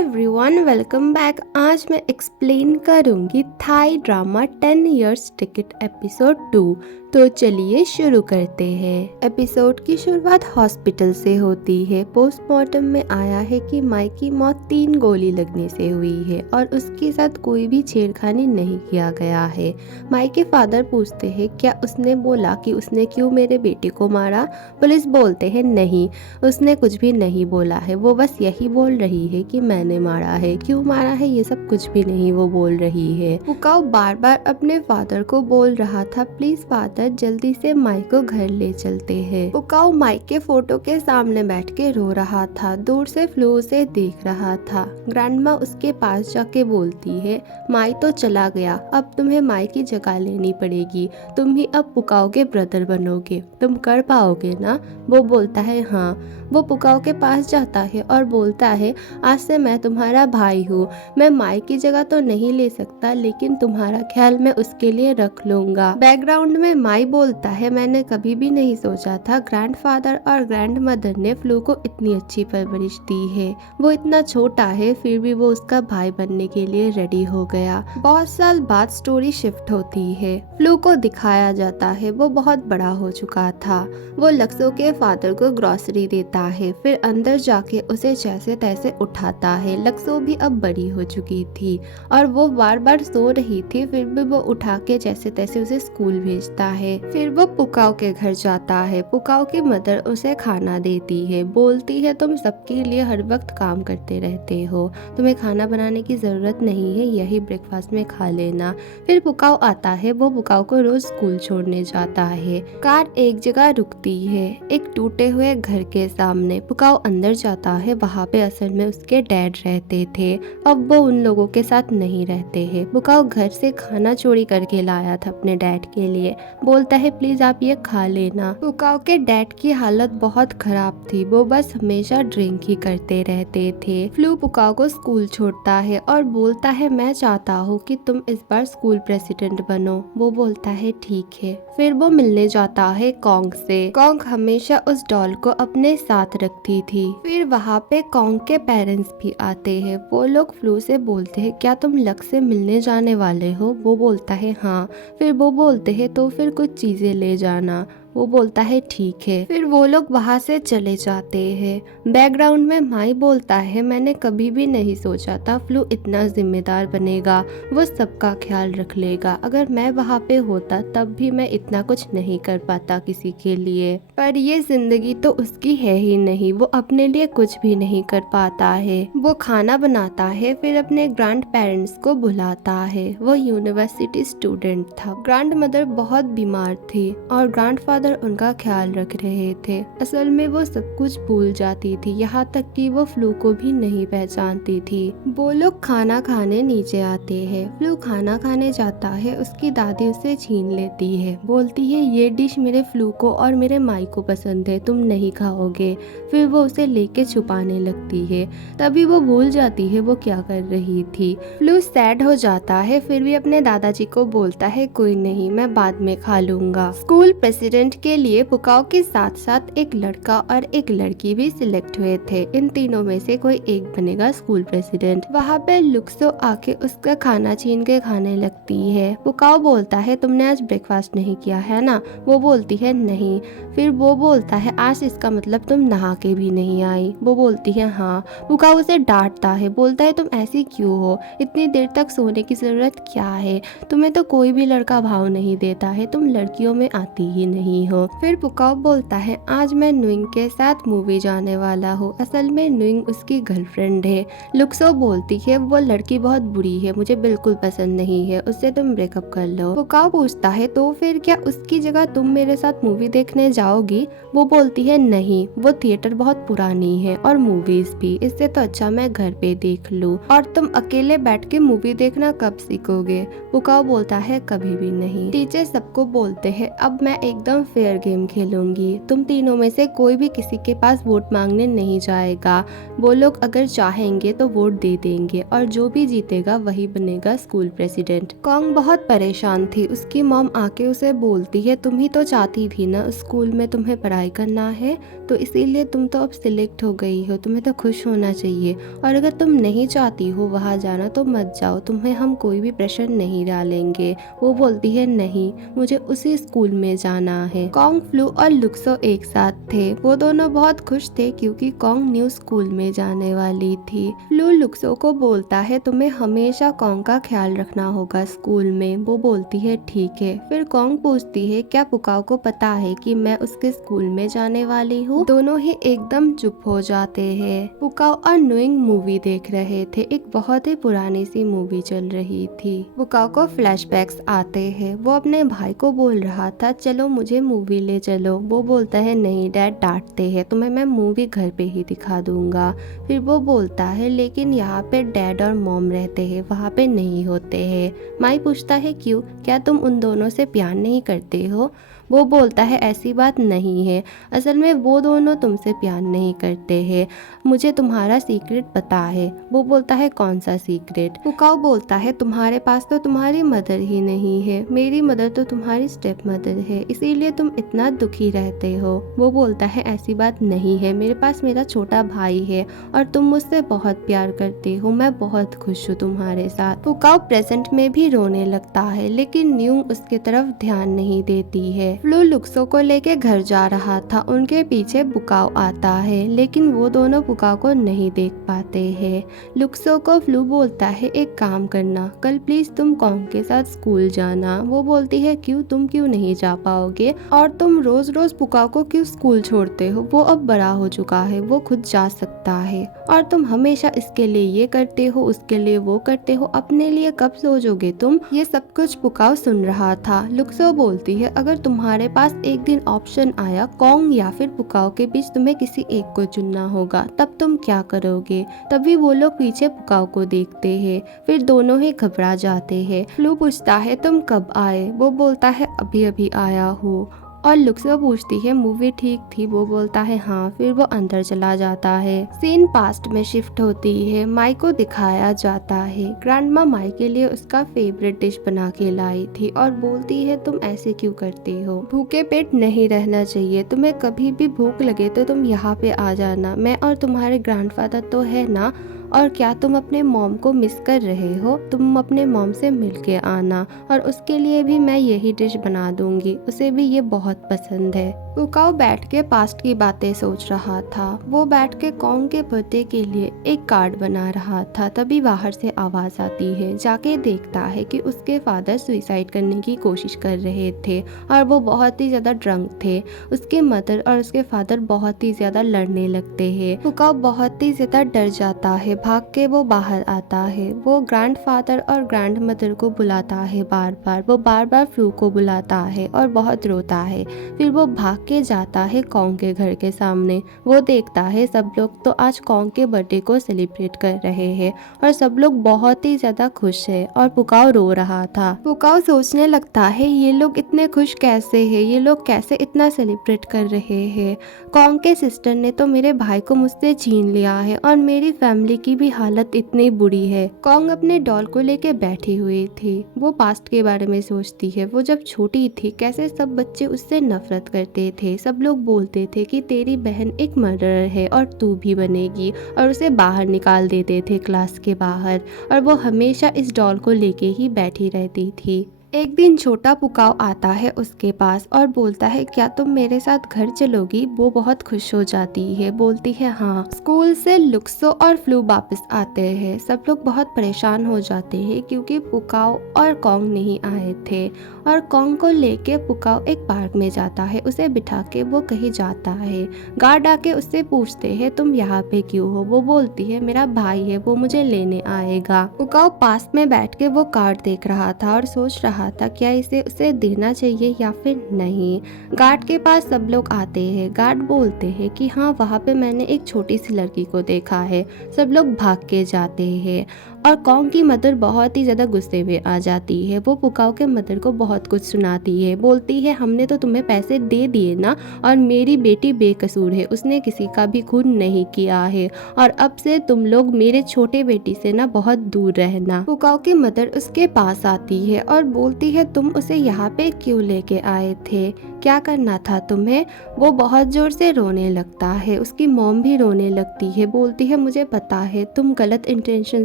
Everyone, welcome back. आज मैं explain करूंगी Thai drama 10 years ticket episode 2। तो चलिए शुरू करते हैं। एपिसोड की शुरुआत हॉस्पिटल से होती है। पोस्टमार्टम में आया है कि माई की मौत 3 गोली लगने से हुई है और उसके साथ कोई भी छेड़खानी नहीं किया गया है। माई के फादर पूछते हैं क्या उसने बोला कि उसने क्यों मेरे बेटे को मारा। पुलिस बोलते हैं नहीं, उसने कुछ भी नहीं बोला है, वो बस यही बोल रही है कि मैंने मारा है। क्यों मारा है ये सब कुछ भी नहीं वो बोल रही है। पुकाओ बार बार अपने फादर को बोल रहा था प्लीज फादर जल्दी से माई को घर ले चलते हैं। पुकाओ माई के फोटो के सामने बैठ के रो रहा था, दूर से फ्लू उसे देख रहा था। ग्रैंडमा उसके पास जाके बोलती है माई तो चला गया, अब तुम्हें माई की जगह लेनी पड़ेगी, तुम ही अब पुकाओ के ब्रदर बनोगे, तुम कर पाओगे ना। वो बोलता है हाँ। वो पुकाओ के पास जाता है और बोलता है आज से मैं तुम्हारा भाई हूँ, मैं माई की जगह तो नहीं ले सकता लेकिन तुम्हारा ख्याल मैं उसके लिए रख लूंगा। बैकग्राउंड में माई बोलता है मैंने कभी भी नहीं सोचा था ग्रैंडफादर और ग्रैंड मदर ने फ्लू को इतनी अच्छी परवरिश दी है, वो इतना छोटा है फिर भी वो उसका भाई बनने के लिए रेडी हो गया। बहुत साल बाद स्टोरी शिफ्ट होती है। फ्लू को दिखाया जाता है वो बहुत बड़ा हो चुका था। वो लक्सो के फादर को ग्रोसरी देता है, फिर अंदर जाके उसे जैसे तैसे उठाता है। लक्सो भी अब बड़ी हो चुकी थी और वो बार बार सो रही थी, फिर भी वो उठा के जैसे तैसे उसे स्कूल भेजता है। फिर वो पुकाओ के घर जाता है। पुकाओ की मदर उसे खाना देती है, बोलती है तुम सबके लिए हर वक्त काम करते रहते हो, तुम्हें खाना बनाने की जरूरत नहीं है, यही ब्रेकफास्ट में खा लेना। फिर पुकाओ आता है, वो पुकाओ को रोज स्कूल छोड़ने जाता है। कार एक जगह रुकती है, एक टूटे हुए घर के सामने। पुकाओ अंदर जाता है, वहाँ पे असल में उसके डैड रहते थे, अब वो उन लोगों के साथ नहीं रहते हैं। पुकाओ घर से खाना चोरी करके लाया था अपने डैड के लिए, बोलता है प्लीज आप ये खा लेना। पुकाओ के डैड की हालत बहुत खराब थी, वो बस हमेशा ड्रिंक ही करते रहते थे। फ्लू पुकाओ को स्कूल छोड़ता है और बोलता है मैं चाहता हूँ कि तुम इस बार स्कूल प्रेसिडेंट बनो। वो बोलता है ठीक है। फिर वो मिलने जाता है कॉन्ग से। कॉन्ग हमेशा उस डॉल को अपने साथ रखती थी। फिर वहाँ पे कॉन्ग के पेरेंट्स भी आते हैं। वो लोग फ्लू से बोलते हैं क्या तुम लक से मिलने जाने वाले हो। वो बोलता है हाँ। फिर वो बोलते हैं तो फिर कुछ चीजें ले जाना। वो बोलता है ठीक है। फिर वो लोग वहाँ से चले जाते हैं। बैकग्राउंड में माई बोलता है मैंने कभी भी नहीं सोचा था फ्लू इतना जिम्मेदार बनेगा, वो सबका ख्याल रख लेगा। अगर मैं वहाँ पे होता तब भी मैं इतना कुछ नहीं कर पाता किसी के लिए, पर ये जिंदगी तो उसकी है ही नहीं, वो अपने लिए कुछ भी नहीं कर पाता है। वो खाना बनाता है, फिर अपने ग्रैंड पेरेंट्स को बुलाता है। वो यूनिवर्सिटी स्टूडेंट था। ग्रैंड मदर बहुत बीमार थी और ग्रैंडफादर उनका ख्याल रख रहे थे। असल में वो सब कुछ भूल जाती थी, यहाँ तक कि वो फ्लू को भी नहीं पहचानती थी। वो लोग खाना खाने नीचे आते हैं। फ्लू खाना खाने जाता है, उसकी दादी उसे छीन लेती है, बोलती है ये डिश मेरे फ्लू को और मेरे माई को पसंद है, तुम नहीं खाओगे। फिर वो उसे लेके छुपाने लगती है, तभी वो भूल जाती है वो क्या कर रही थी। फ्लू सैड हो जाता है, फिर भी अपने दादाजी को बोलता है कोई नहीं मैं बाद में खा लूंगा। स्कूल प्रेसिडेंट के लिए पुकाओ के साथ साथ एक लड़का और एक लड़की भी सिलेक्ट हुए थे। इन तीनों में से कोई एक बनेगा स्कूल प्रेसिडेंट। वहाँ पे लुक्सो आके उसका खाना छीन के खाने लगती है। पुकाओ बोलता है तुमने आज ब्रेकफास्ट नहीं किया है ना। वो बोलती है नहीं। फिर वो बोलता है आज इसका मतलब तुम नहा के भी नहीं आई। वो बोलती है हाँ। पुकाओ उसे डांटता है, बोलता है तुम ऐसी क्यों हो, इतनी देर तक सोने की जरूरत क्या है, तुम्हें तो कोई भी लड़का भाव नहीं देता है, तुम लड़कियों में आती ही नहीं हो। फिर पुकाओ बोलता है आज मैं नुइंग के साथ मूवी जाने वाला हूँ, असल में नुइंग उसकी गर्लफ्रेंड है। लुक्सो बोलती है वो लड़की बहुत बुरी है, मुझे बिल्कुल पसंद नहीं है, उससे तुम ब्रेकअप कर लो। पुकाओ पूछता है तो फिर क्या उसकी जगह तुम मेरे साथ मूवी देखने जाओगी। वो बोलती है नहीं, वो थिएटर बहुत पुरानी है और मूवीज भी, इससे तो अच्छा मैं घर पे देख लूँ, और तुम अकेले बैठ के मूवी देखना कब सीखोगे। पुकाओ बोलता है कभी भी नहीं। टीचर सबको बोलते हैं अब मैं एकदम फेयर गेम खेलूंगी। तुम तीनों में से कोई भी किसी के पास वोट मांगने नहीं जाएगा। वो लोग अगर चाहेंगे तो वोट दे देंगे और जो भी जीतेगा वही बनेगा स्कूल प्रेसिडेंट। कॉन्ग बहुत परेशान थी। उसकी मॉम आके उसे बोलती है तुम ही तो चाहती थी ना उस स्कूल में तुम्हें पढ़ाई करना है, तो इसीलिए तुम तो अब सिलेक्ट हो गई हो, तुम्हें तो खुश होना चाहिए। और अगर तुम नहीं चाहती हो वहाँ जाना तो मत जाओ, तुम्हें हम कोई भी प्रेशर नहीं डालेंगे। वो बोलती है नहीं, मुझे उसी स्कूल में जाना है। कॉन्ग, फ्लू और लुक्सो एक साथ थे। वो दोनों बहुत खुश थे क्योंकि कॉन्ग न्यू स्कूल में जाने वाली थी। फ्लू लुक्सो को बोलता है तुम्हें हमेशा कॉन्ग का ख्याल रखना होगा स्कूल में। वो बोलती है ठीक है। फिर कॉन्ग पूछती है क्या पुकाओ को पता है कि मैं उसके स्कूल में जाने वाली हूँ। दोनों ही एकदम चुप हो जाते हैं। पुकाओ और नुइंग मूवी देख रहे थे। एक बहुत ही पुरानी सी मूवी चल रही थी। पुकाओ को फ्लैशबैक्स आते हैं। वो अपने भाई को बोल रहा था चलो मुझे मूवी ले चलो। वो बोलता है नहीं डैड डांटते हैं, तुम्हें मैं मूवी घर पे ही दिखा दूंगा। फिर वो बोलता है लेकिन यहाँ पे डैड और मॉम रहते हैं, वहाँ पे नहीं होते हैं। माई पूछता है क्यों, क्या तुम उन दोनों से प्यार नहीं करते हो। वो बोलता है ऐसी बात नहीं है, असल में वो दोनों तुमसे प्यार नहीं करते हैं, मुझे तुम्हारा सीक्रेट पता है। वो बोलता है कौन सा सीक्रेट। पुकाओ बोलता है तुम्हारे पास तो तुम्हारी मदर ही नहीं है, मेरी मदर तो तुम्हारी स्टेप मदर है, इसीलिए तुम इतना दुखी रहते हो। वो बोलता है ऐसी बात नहीं है, मेरे पास मेरा छोटा भाई है और तुम मुझसे बहुत प्यार करते हो, मैं बहुत खुश हूँ तुम्हारे साथ। पुकाओ प्रेजेंट में भी रोने लगता है लेकिन न्यूंग उसके तरफ ध्यान नहीं देती है। फ्लू लुक्सो को लेके घर जा रहा था। उनके पीछे पुकाओ आता है लेकिन वो दोनों पुकाओ को नहीं देख पाते हैं। लुक्सो को फ्लू बोलता है एक काम करना, कल प्लीज तुम कॉन्ग के साथ स्कूल जाना। वो बोलती है क्यों, तुम क्यों नहीं जा पाओगे और तुम रोज रोज पुकाओ को क्यों स्कूल छोड़ते हो, वो अब बड़ा हो चुका है, वो खुद जा सकता है और तुम हमेशा इसके लिए ये करते हो उसके लिए वो करते हो, अपने लिए कब सोचोगे तुम। ये सब कुछ पुकाओ सुन रहा था। लुक्सो बोलती है अगर तुम्हारे पास एक दिन ऑप्शन आया कॉन्ग या फिर पुकाओ के बीच, तुम्हें किसी एक को चुनना होगा, तब तुम क्या करोगे। तभी वो लोग पीछे पुकाओ को देखते हैं, फिर दोनों ही घबरा जाते हैं। फ्लू पूछता है तुम कब आए। वो बोलता है अभी अभी आया हूँ। और लुक्सो पूछती है मूवी ठीक थी। वो बोलता है हाँ। फिर वो अंदर चला जाता है। सीन पास्ट में शिफ्ट होती है। माई को दिखाया जाता है। ग्रैंडमा माई के लिए उसका फेवरेट डिश बना के लाई थी और बोलती है तुम ऐसे क्यों करते हो, भूखे पेट नहीं रहना चाहिए, तुम्हें कभी भी भूख लगे तो तुम यहाँ पे आ जाना, मैं और तुम्हारे ग्रैंडफादर तो है ना। और क्या तुम अपने मॉम को मिस कर रहे हो, तुम अपने मॉम से मिल के आना और उसके लिए भी मैं यही डिश बना दूंगी, उसे भी ये बहुत पसंद है। पुकाओ बैठ के पास्ट की बातें सोच रहा था। वो बैठ के कॉन्ग के बर्थडे के लिए एक कार्ड बना रहा था। तभी बाहर से आवाज आती है। जाके देखता है कि उसके फादर सुसाइड करने की कोशिश कर रहे थे और वो बहुत ही ज्यादा ड्रंक थे। उसके मदर और उसके फादर बहुत ही ज्यादा लड़ने लगते हैं। पुकाओ बहुत ही ज्यादा डर जाता है। भाग के वो बाहर आता है। वो ग्रैंडफादर और ग्रैंड मदर को बुलाता है बार बार। वो बार बार फ्लू को बुलाता है और बहुत रोता है। फिर वो भाग के जाता है कॉन्ग के घर के सामने। वो देखता है सब लोग तो आज कॉन्ग के बर्थडे को सेलिब्रेट कर रहे हैं और सब लोग बहुत ही ज्यादा खुश है और पुकाओ रो रहा था। पुकाओ सोचने लगता है ये लोग इतने खुश कैसे है, ये लोग कैसे इतना सेलिब्रेट कर रहे हैं। कॉन्ग के सिस्टर ने तो मेरे भाई को मुझसे छीन लिया है और मेरी फैमिली की भी हालत इतनी बुरी है। कॉन्ग अपने डॉल को लेके बैठी हुई थी। वो पास्ट के बारे में सोचती है। वो जब छोटी थी कैसे सब बच्चे उससे नफरत करते थे। सब लोग बोलते थे कि तेरी बहन एक मर्डरर है और तू भी बनेगी, और उसे बाहर निकाल देते थे क्लास के बाहर, और वो हमेशा इस डॉल को लेके ही बैठी रहती थी। एक दिन छोटा पुकाओ आता है उसके पास और बोलता है क्या तुम मेरे साथ घर चलोगी। वो बहुत खुश हो जाती है, बोलती है हाँ। स्कूल से लुक्सो और फ्लू वापस आते हैं। सब लोग बहुत परेशान हो जाते हैं क्योंकि पुकाओ और कॉन्ग नहीं आए थे, और कॉन्ग को लेके पुकाओ एक पार्क में जाता है। उसे बिठा के वो कहीं जाता है। गार्ड आके उससे पूछते हैं तुम यहाँ पे क्यों हो। वो बोलती है मेरा भाई है, वो मुझे लेने आएगा। पुकाओ पास में बैठ के वो कार्ड देख रहा था और सोच रहा रहा था क्या इसे उसे देना चाहिए या फिर नहीं। गार्ड के पास सब लोग आते हैं। गार्ड बोलते हैं कि हाँ वहाँ पे मैंने एक छोटी सी लड़की को देखा है। सब लोग भाग के जाते हैं और कॉन्ग की मदर बहुत ही ज़्यादा गुस्से में आ जाती है। वो पुकाओ के मदर को बहुत कुछ सुनाती है। बोलती है हमने तो तुम्हें पैसे दे दिए ना, और मेरी बेटी बेकसूर है, उसने किसी का भी खून नहीं किया है, और अब से तुम लोग मेरे छोटे बेटी से ना बहुत दूर रहना। पुकाओ की मदर उसके पास आती है और बोलती है तुम उसे यहाँ पे क्यों लेके आए थे, क्या करना था तुम्हें। वो बहुत जोर से रोने लगता है। उसकी मॉम भी रोने लगती है। बोलती है मुझे पता है तुम गलत इंटेंशन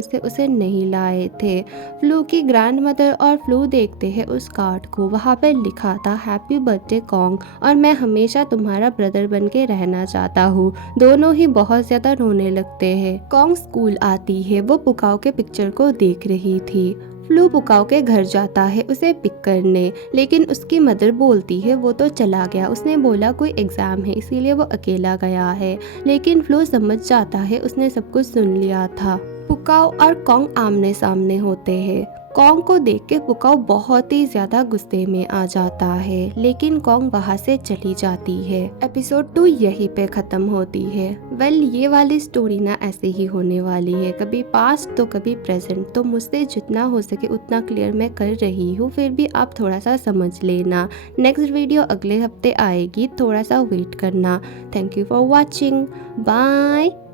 से उसे नहीं लाए थे। फ्लू की ग्रैंड मदर और फ्लू देखते हैं उस कार्ड को। वहाँ पे लिखा था हैप्पी बर्थडे कॉन्ग, और मैं हमेशा तुम्हारा ब्रदर बन के रहना चाहता हूँ। दोनों ही बहुत ज्यादा रोने लगते हैं। कॉन्ग स्कूल आती है। वो पुकाओ के पिक्चर को देख रही थी। फ्लू पुकाओ के घर जाता है उसे पिक करने, लेकिन उसकी मदर बोलती है वो तो चला गया, उसने बोला कोई एग्जाम है इसीलिए वो अकेला गया है। लेकिन फ्लू समझ जाता है उसने सब कुछ सुन लिया था। पुकाओ और कॉन्ग आमने सामने होते हैं। कॉन्ग को देख के पुकाओ बहुत ही ज्यादा गुस्से में आ जाता है, लेकिन कॉन्ग वहाँ से चली जाती है। एपिसोड 2 यहीं पे खत्म होती है। ये वाली स्टोरी ना ऐसे ही होने वाली है, कभी पास्ट तो कभी प्रेजेंट। तो मुझसे जितना हो सके उतना क्लियर मैं कर रही हूँ, फिर भी आप थोड़ा सा समझ लेना। नेक्स्ट वीडियो अगले हफ्ते आएगी, थोड़ा सा वेट करना। Thank you for watching, bye.